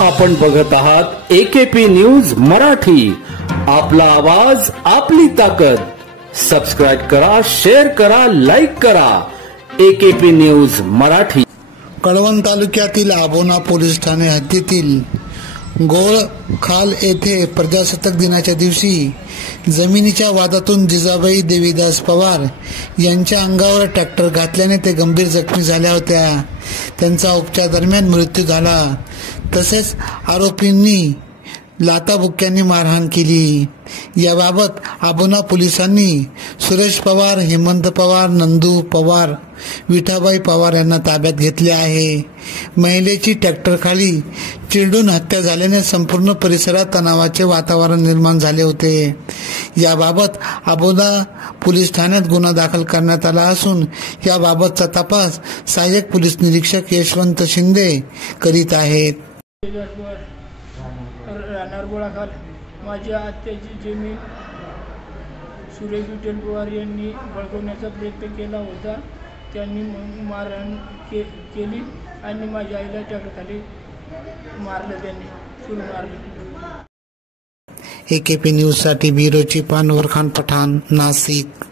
आपण बघत आहात एकेपी न्यूज मराठी, आपला आवाज आपली ताकद। सबस्क्राइब करा, शेअर करा, लाईक करा। AKP news Marathi. कळवण तालुक्यातील आबोना पोलीस ठाणे हद्दीतील गोळखाल येथे प्रजासत्ताक दिनाच्या दिवशी जमिनीच्या वादातून जिजाबाई देवीदास पवार यांच्या अंगावर ट्रॅक्टर घातल्याने ते गंभीर जखमी झाल्या होत्या। त्यांचा उपचार दरम्यान मृत्यू झाला। तसेच आरोपींनी लाथाबुक्क्यांनी मारहाण केली। याबाबत आबोना पोलिसांनी सुरेश पवार, हेमंत पवार, नंदू पवार, विठाबाई पवार यांना ताब्यात घेतले आहे। महिलेची ट्रॅक्टरखाली चिरडून हत्या झाल्याने संपूर्ण परिसरात तणावाचे वातावरण निर्माण झाले होते। याबाबत आबोना पोलीस ठाण्यात गुन्हा दाखल करण्यात आला असून याबाबतचा तपास सहाय्यक पोलीस निरीक्षक यशवंत शिंदे करीत आहेत। राहणार गोळाखाल माझ्या आत्याची जमीन सुरेश विठ्ठल पवार यांनी बळकवण्याचा प्रयत्न केला होता। त्यांनी मारहाण केली आणि माझ्या आईला ट्रॅक्टरखाली मारलं, त्यांनी सुरू मारलं। एकेपी न्यूज साठी ब्युरो चीफ अनवर खान पठाण, नाशिक।